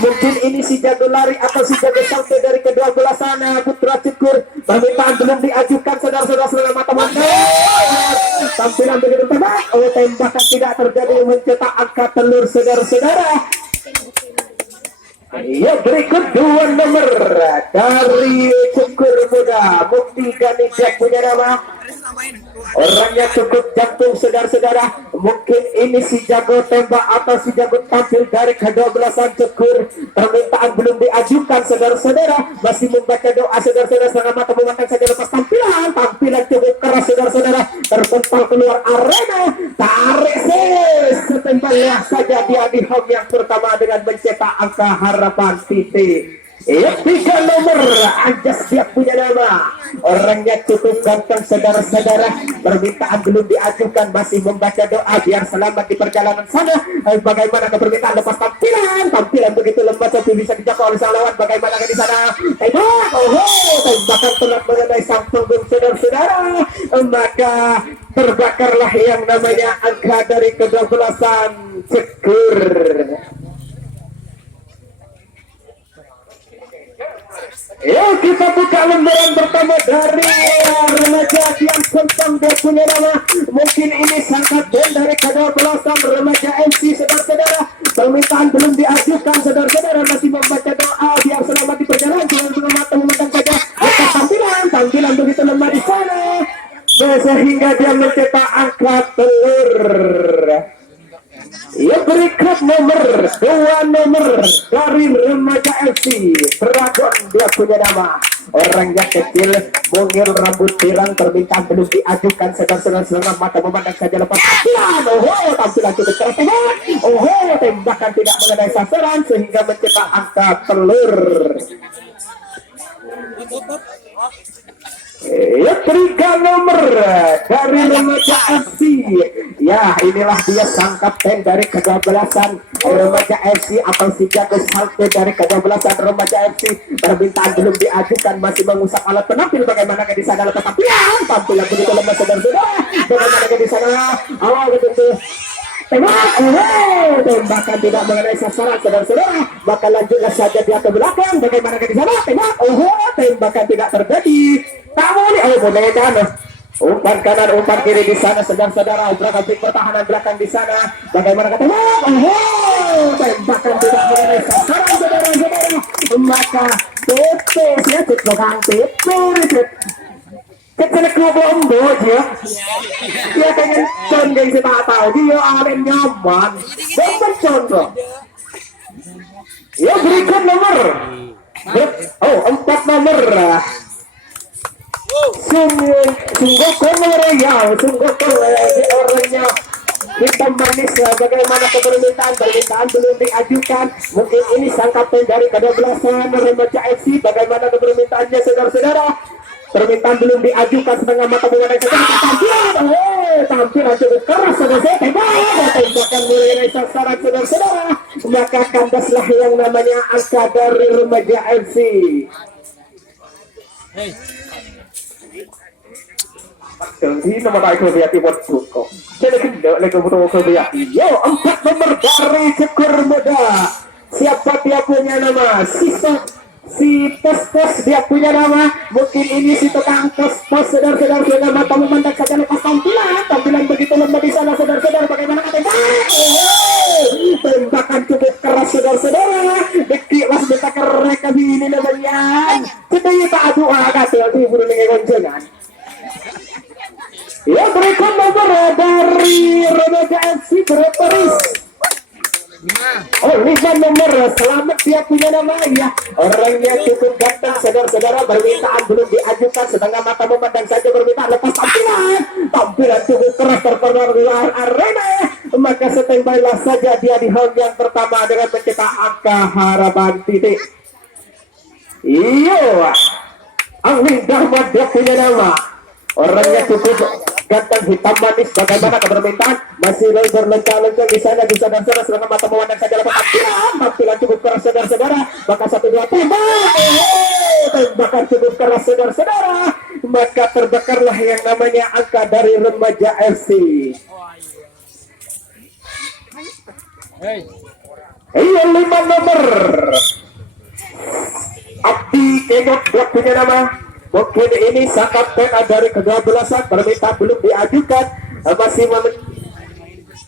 Mungkin ini si jago lari atau si jago sampai dari kedua belah sana. Putra Cukur, permintaan belum diajukan saudara-saudara mata-mata. Tampilan begitu tebak. Oh, tembakan tidak terjadi, mencetak angka telur saudara-saudara. Ya, berikut 2 nomor dari Cukur Muda. Mukti Ganijak punya nama. Orangnya cukup jantung saudara-saudara. Mungkin ini si jago tembak atau si jago tampil dari kedua-belasan Cukur. Permintaan belum diajukan saudara-saudara. Masih membaca doa saudara-saudara. Setengah mata memandang saja lepas tampilan. Tampilan cukup keras saudara-saudara. Terpental keluar arena. Tarik setembaknya saja dia di home yang pertama dengan mencetak angka harapan titik. 3 nomor Anjas siap punya nama. Orangnya cukup ganteng saudara-saudara. Permintaan belum diajukan, masih membaca doa biar selamat di perjalanan sana. Bagaimana ke permintaan lepas tampilan begitu lemah tapi bisa dijangkau oleh sang lawan. Bagaimana di sana? Tembak, tembakan telat mengenai sang punggung saudara-saudara. Maka terbakarlah yang namanya angka dari kedua-belasan Cukur. Ya, kita buka lembaran pertama dari remaja yang kentang dia punya nama. Mungkin ini sangat band dari kedua-belasan remaja MC saudara-saudara. Permintaan belum diajukan saudara-saudara, masih membaca doa biar selamat di perjalanan. Jangan cuma mata memandang saja. Tampilan begitu lemah di sana. Sehingga dia mencetak angka telur. Ya, berikut nomor 2 nomor dari remaja FC Dragon dia punya nama. Orangnya kecil, mungil rambut pirang, permintaan belum diajukan saudara-saudara. Mata memandang saja lepas tampilan. Tampilan cukup keras. Tembakan tidak mengenai sasaran sehingga mencetak angka telur. Ya, 3 nomor dari remaja FC. Ya, inilah dia sang kapten dari kedua-belasan remaja FC atau si jago salto dari kedua-belasan remaja FC. Permintaan belum diajukan, masih mengusap alat penampil. Bagaimana di sana lepas tampilan begitu lemah saudara-saudara. Bagaimana di sana awal begitu tembakan tidak mengenai sasaran saudara-saudara. Maka lanjutlah saja dia ke belakang. Bagaimana di sana? Tembakan tidak terjadi. Kamu nih, boleh kan? Umpan kanan, umpan kiri di sana saudara-saudara. Belakang pertahanan belakang di sana. Bagaimana kata? Tembakan tidak mengenai sasaran saudara-saudara. Maka tipis ya, tukang tipis. Kecil kelombo dia. Dia pengen condeng si tak tahu dia aren nyaman. Bukan condong. Ya, berikut nomor. 4 nomor. Sungguh Korea, orangnya hitam manis. Bagaimana permintaan belum diajukan. Mungkin ini sang kapten dari kedua-belasan remaja FC. Bagaimana permintaannya saudara-saudara. Permintaan belum diajukan, setengah mata memandang saja. Tampilan cukup keras saudara-saudara. Tembakan mulai sasaran saudara-saudara. Maka kandaslah yang namanya angka dari remaja FC. Jadi nomor aku biar buat buku. Jadi kita lagi butuh kebiasaan. Yo, 4 nomor dari Cukur Muda. Siapa dia punya nama? Si pos dia punya nama. Mungkin ini si tukang pos saudara-saudara. Mata memandang saja lepas tampilan begitu lemah di sana saudara-saudara. Bagaimana kata? Tembakan cukup keras saudara-saudara. Dekilas betaka mereka ini namanya. Kita tak adu kata di bulu dengan goncengan. Ya, berikut nomor dari remaja FC Berperis. 5 nomor, selamat dia punya nama ya. Orangnya cukup ganteng saudara-saudara. Permintaan belum diajukan, setengah mata memandang saja. Permintaan lepas tampilan cukup keras terpengaruh di luar arena. Maka setembailah saja dia di home yang pertama dengan mencetak angka harapan titik. Iya, Angin Dahmat dia punya nama. Orangnya cukup ganteng, hitam manis. Bagaimana permintaan? Masih berlencang-lencang di sana saudara-saudara. Selama mata memandang saja lepas tampilan cukup keras saudara-saudara. Maka 1-2 tembakan cukup keras saudara-saudara. Maka terbakarlah yang namanya angka dari remaja FC. Iya, 5 nomor Enok dia punya nama. Mungkin ini sangat tengah dari ke-12an, permintaan belum diajukan, masih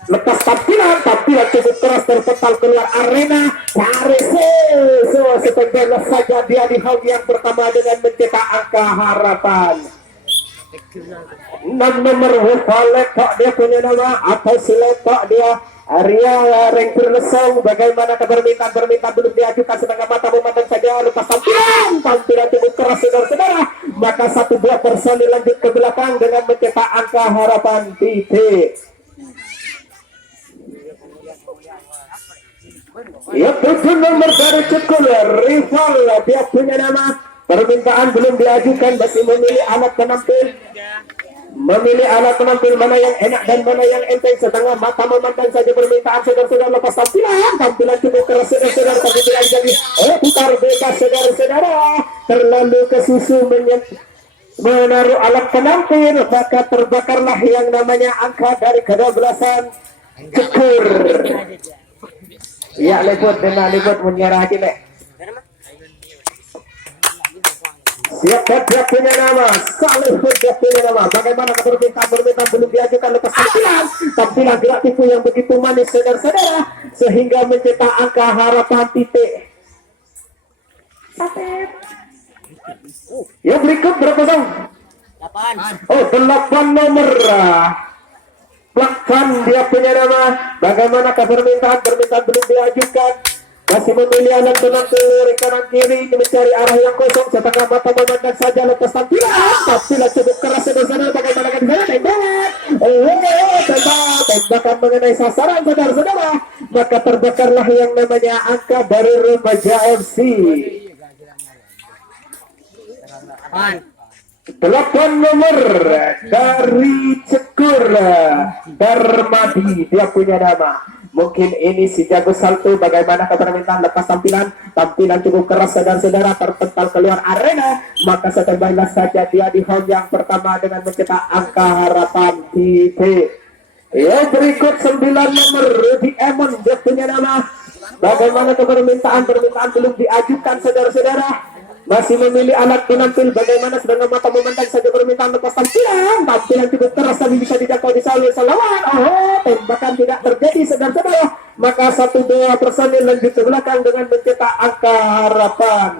lepas tampilan cukup keras terpental keluar arena. Sebenarnya saja dia di hall yang pertama dengan mencetak angka harapan. 6 nomor Letok dia punya nama, atau si Letok dia Arya Rengkur Lesong. Bagaimana permintaan belum diajukan, sedangkan mata memandang saja lepas tampilan cukup keras saudara-saudara. Maka 1-2 personil lanjut ke belakang dengan mencetak angka harapan titik. Ya, 7 nomor dari Cekul Rival dia punya nama, permintaan belum diajukan, masih memilih alat penampil mana yang enak dan mana yang enteng, setengah mata memandang saja permintaan saudara-saudara. Lepas tampilan cukup keras saudara-saudara, tapi tidak jadi putar bebas saudara-saudara, terlalu kesusu menaruh alat penampil, maka terbakarlah yang namanya angka dari ke-12an Cekur. Ya, liput menyerah lagi nek. Siapa dia punya nama? Saleh dia punya nama. Bagaimana permintaan belum diajukan, lepas tampilan gerak tipu yang begitu manis saudara-saudara, sehingga mencetak angka harapan titik. Ya, berikut berapa dong? 8. Oh, 8 nomor. Plakkan dia punya nama. Bagaimana permintaan belum diajukan, masih memilih alat penampil kanan kiri mencari arah yang kosong, setengah mata memandang saja lepas tampilan cukup keras saudara-saudara. Bagaimana tembakan mengenai sasaran saudara-saudara, maka terbakarlah yang namanya angka dari Remaja FC. 8 nomor dari Cekur Darmadi dia punya nama. Mungkin ini si jago salto. Bagaimana permintaan lepas tampilan cukup keras saudara-saudara, terpental keluar arena, maka setembaklah saja dia di hall yang pertama dengan mencetak angka harapan titik. Ya, berikut 9 nomor Rudy Emon dia punya nama. Bagaimana permintaan belum diajukan saudara-saudara, masih memilih alat penampil. Bagaimana sedang mata memandang saja permintaan lepas tampilan cukup keras, tapi bisa dijangkau di lawan. Tembakan tidak terjadi saudara-saudara, maka 1-2 personil lanjut ke belakang dengan mencetak angka harapan.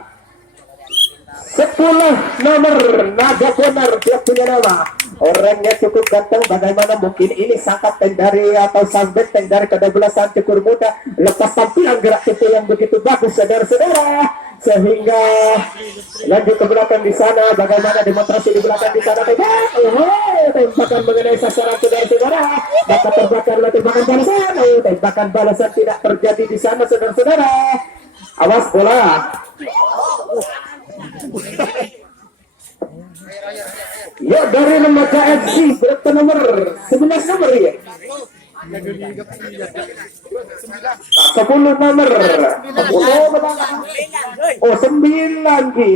10 nomor Naga Bonar dia punya nama. Orangnya cukup ganteng. Bagaimana mungkin ini sangkap dari atau sambet dari ke-12an Cekur Muda, lepas tampilan gerak tipu yang begitu bagus saudara-saudara, sehingga lanjut ke belakang di sana. Bagaimana demonstrasi di belakang di sana, tembakan mengenai sasaran saudara-saudara, maka terbakarlah tembakan balasan. Tembakan balasan tidak terjadi di sana saudara-saudara. Awas bola. Ya, dari Remaja FC berapa nomor? 11 nomor ya. 10 nomor. Oh, 9 ki.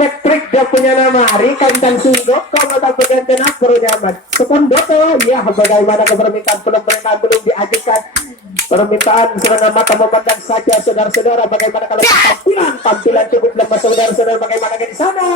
Trik dia punya nama Rikan dan Sundok. Kau tak berganti nak nyaman. Sekondok ya, bagaimana permintaan belum diajukan. Permintaan sedang mata memandang saja saudara-saudara. Bagaimana kalau tampilan cukup lemah saudara-saudara, bagaimana di sana?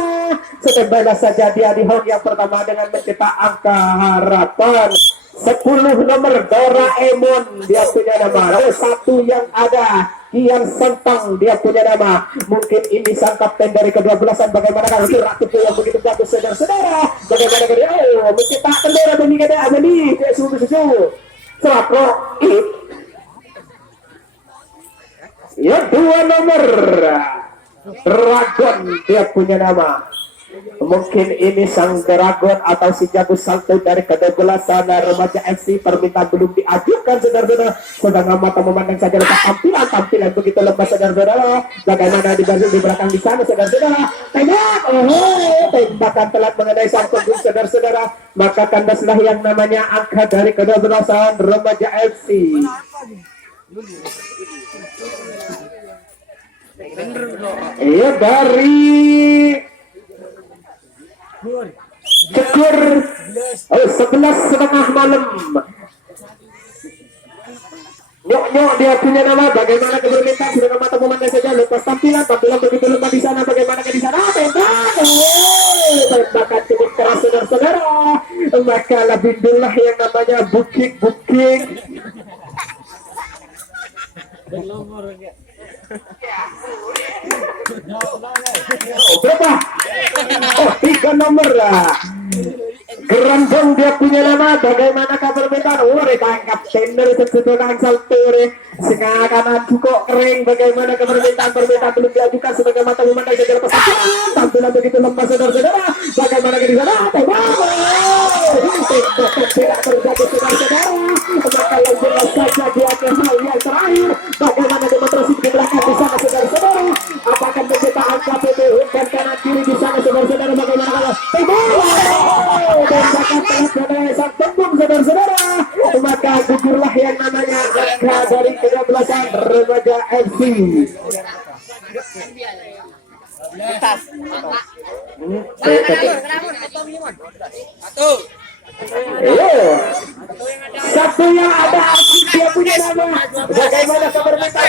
Setembaklah saja dia di hall yang pertama dengan mencetak angka harapan. 10 nomor Doraemon dia punya nama. Satu yang ada Kian Santang dia punya nama. Mungkin ini sang kapten dari ke-12an. Bagaimana kalau ratu yang begitu bagus saudara-saudara, bagaimana dia mencetak bendera bagi kada amali dia susu Serapro it. Ya, 2 nomor Dragon dia punya nama. Mungkin ini sang Dragon atau si jago salto dari ke-12an Remaja FC. Permintaan belum diajukan saudara-saudara, sedang mata memandang saja lepas tampilan begitu lemah saudara-saudara. Bagaimana di belakang di sana saudara-saudara, tembakan telat mengenai sang punggung saudara-saudara, maka kandaslah yang namanya angka dari ke-12an Remaja FC. Iya, dari Cekur 11:30 malam. Nyok dia punya nama. Bagaimana kebermintaan sudah mata memandang sana saja lepas tampilan begitu lemah di sana, bagaimana di sana tembakan cukup keras saudara-saudara, maka labindullah yang namanya booking berapa? Oh, 3 nomor lah. Gerambong dia punya nama, bagaimana kabar mental? Oh, ditangkap tender sesudah salto sekarang cukup kering, bagaimana kabar mental? Permintaan belum diajukan sebagai mata memandang segala pesan. Tampilan begitu lemah saudara-saudara, bagaimana di sana? Tidak terjadi saudara-saudara, maka lanjutlah saja dia ke hal yang terakhir, bagaimana demonstrasi di belakang di sana saudara-saudara, apakah mencetak angka PT dan kanan kiri di sana saudara-saudara, bagaimana sang tembung saudara-saudara, maka gugurlah yang namanya angka dari ke-12 Remaja FC. Satu yang ada dia punya nama, bagaimana kabar mental?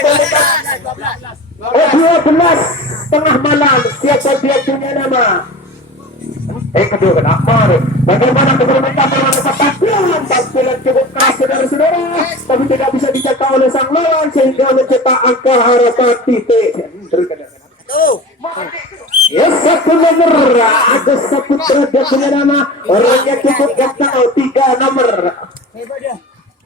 Oh, 12 tengah malam, siapa dia punya nama? Kedua kenapa? Bagaimana kebermentan tampilan cukup keras saudara-saudara, tapi tidak bisa dijaga oleh sang lawan sehingga mencetak angka harapan titik. Ya, 1 nomor ada Saputra dia punya nama, orangnya cukup ganteng. 3 nomor.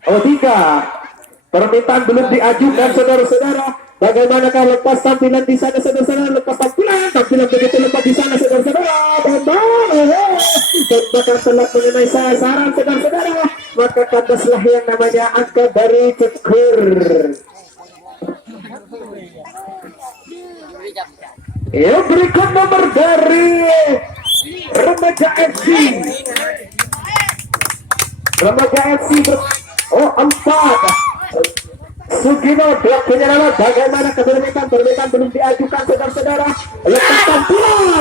Oh, 3. Permintaan belum diajukan saudara-saudara. Bagaimanakah lepas tampilan di sana saudara-saudara, lepas tampilan begitu lepas di sana saudara-saudara, tembakan telat mengenai sasaran saudara-saudara, maka kandaslah yang namanya angka dari Cukur. Ya, berikut nomor dari Remaja FC. Oh, 4. Sugino dia punya nama, bagaimana permintaan belum diajukan saudara-saudara, lepas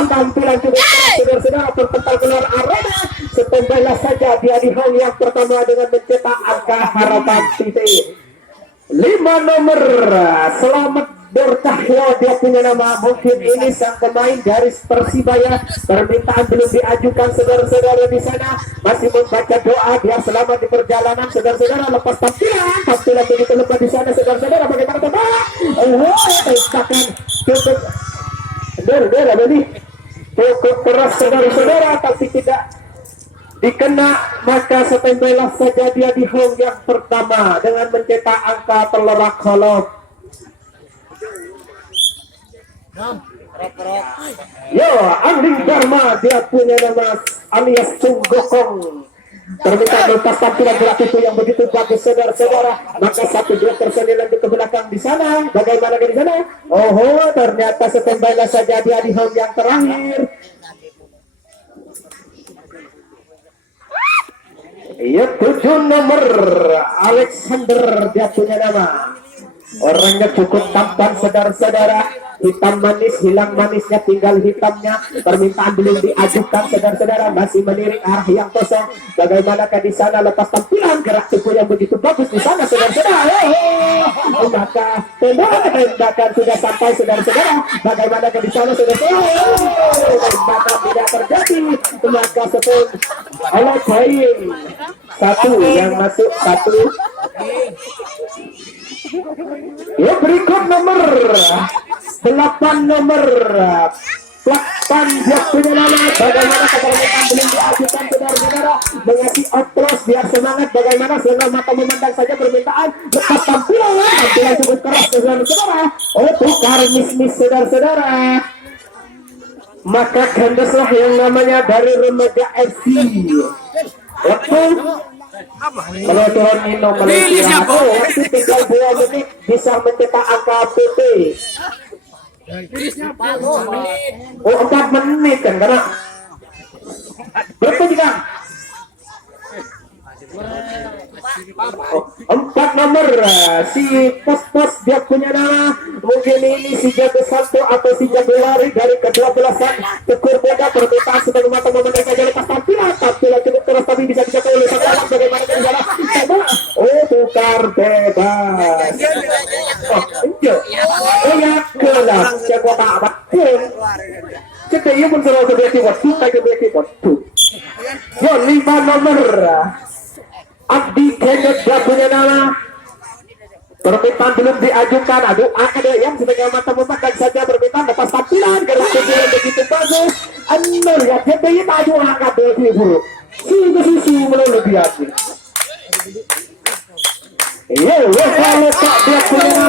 tampilan cukup keras saudara-saudara, terpental keluar arena, setembailah saja dia di hall yang pertama dengan mencetak angka harapan titik. 5 nomor Selamat Bercahya dia punya nama, mungkin ini sang pemain dari Persibaya, permintaan belum diajukan saudara-saudara di sana, masih membaca doa dia selamat di perjalanan saudara-saudara, lepas tampilan begitu lepas di sana saudara-saudara, bagaimana tembak? Tembakan cukup keras saudara-saudara, tapi tidak dikena, maka setembailah saja dia di home yang pertama dengan mencetak angka telerak kolom. Yo, Anding Dharma dia punya nama alias Tunggokong, permintaan lepas tampilan gerak itu yang begitu bagus saudara-saudara, maka 1-2 personil lanjut ke belakang di sana, bagaimana di sana? Oh, ternyata setembailah saja dia di home yang terakhir. Iya, 7 nomor Alexander dia punya nama, orangnya cukup tampan saudara-saudara, hitam manis, hilang manisnya tinggal hitamnya, permintaan belum diajukan saudara-saudara, masih melirik arah yang kosong, bagaimanakah di sana lepas tampilan gerak tubuh yang begitu bagus di sana saudara-saudara, maka tembakan sudah sampai saudara-saudara, bagaimanakah di sana saudara-saudara, tembakan tidak terjadi, maka setun oleh baik 1 yang masuk 1. Ya, berikut nomor 8 nomor Plakpan dia punya nama, bagaimana keperluan belum diajukan saudara-saudara, mengasih outros biar semangat, bagaimana sehingga mata memandang saja permintaan lepas tampilan cukup keras saudara-saudara, oh tukar mis saudara-saudara, maka gandaslah yang namanya dari Remaja FC. Waktu kalau turun minum waktu tinggal 2 menit bisa mencetak angka PP. Oh, 4 menit kan, karena berapa jika 4 nomor si pos dia punya nama, Mungkin ini si jago satu atau si jago lari dari kedua belasan tegur boda permintaan sudah matang mereka jadi pas tampilan cukup terus tapi bisa dicapai oleh sang lawan bagaimana di sana coba tukar bebas hijau ya kelak jago tak betul kita ia pun selalu kebiasaan waktu tak kebiasaan waktu yo 5 nomor Abdi Kenneth punya nama. Permintaan belum diajukan. Aduh, ada yang sebagai mata memakan saja permintaan lepas tampilan gerak yang begitu bagus. Anda lihat dia maju angkat dulu. Susu melulu dia. Kalau tak dia punya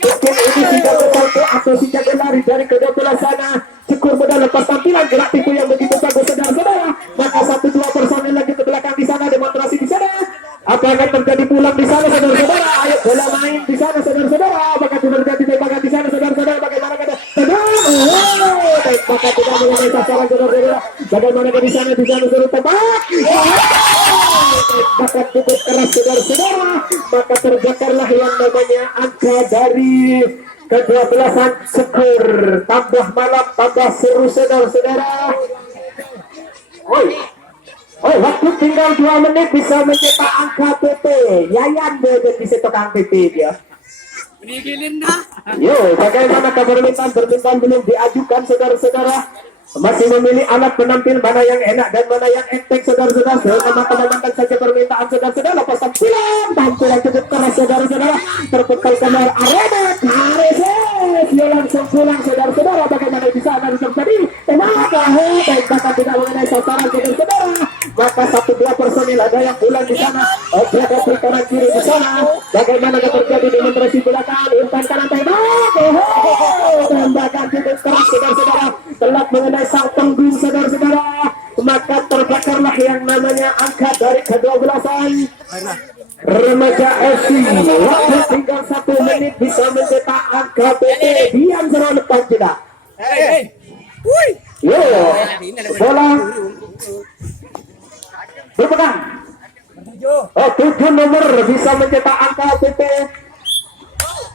mungkin ini tidak bersalto atau tidak lari dari kedua belah sana. Syukur mudah lepas tampilan gerak tipu yang begitu bagus saudara-saudara. Maka 1-2 personil lagi ke belakang di sana, demonstrasi di sana. Apa akan terjadi pulang di sana saudara-saudara? Ayo bola main di sana saudara-saudara. Apakah terjadi tembakan di sana saudara-saudara? Bagaimana kata? Maka tidak mengenai sasaran saudara-saudara. Bagaimana di sana suruh tembak? Maka cukup keras saudara-saudara. Maka terjakarlah yang namanya angka dari kedua belasan skor. Tambah malam, tambah seru saudara-saudara. Oh, waktu tinggal 2 menit bisa mencetak angka PP. Yayan dia bisa tukang PP dia. Yo, bagaimana permintaan belum diajukan saudara-saudara. Masih memilih alat penampil mana yang enak dan mana yang enteng saudara-saudara. Teman-teman saja permintaan saudara-saudara. Lepas tampilan cukup keras saudara-saudara. Terpekal kamar arena. Dia langsung pulang saudara-saudara. Bagaimana bisa ada terjadi? Tenaga, baik bahkan tidak mengenai sasaran saudara-saudara. Maka 1-2 personil ada yang pulang di sana. Berada di kanan kiri di sana. Bagaimana terjadi demonstrasi belakang? Umpan kanan tembak. Tembakan cukup keras saudara-saudara. Telat mengenai sang penggung saudara-saudara. Maka terbakarlah yang namanya angka dari kedua belasan Remaja FC. Waktu tinggal 1 menit bisa mencetak angka PT. Diam serang depan kita. Yo, bola berpegang. 7 nomor bisa mencetak angka PT.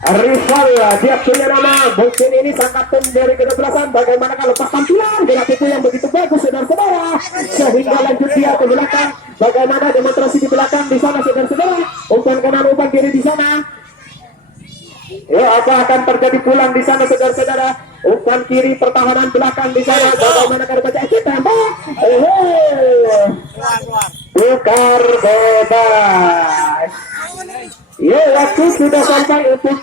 Rival dia punya nama. Mungkin ini sangkatan dari kedua-belasan. Bagaimana kalau lepas tampilan gerak itu yang begitu bagus saudara-saudara. Sehingga lanjut dia ke belakang. Bagaimana demonstrasi di belakang di sana saudara-saudara. Umpan kanan, umpan kiri di sana. Ya, apa akan terjadi pulang di sana saudara-saudara? Umpan kiri, pertahanan belakang di sana. Bagaimana kalau baca kita tembak? Tukar bebas. Ya, waktu sudah sampai untuk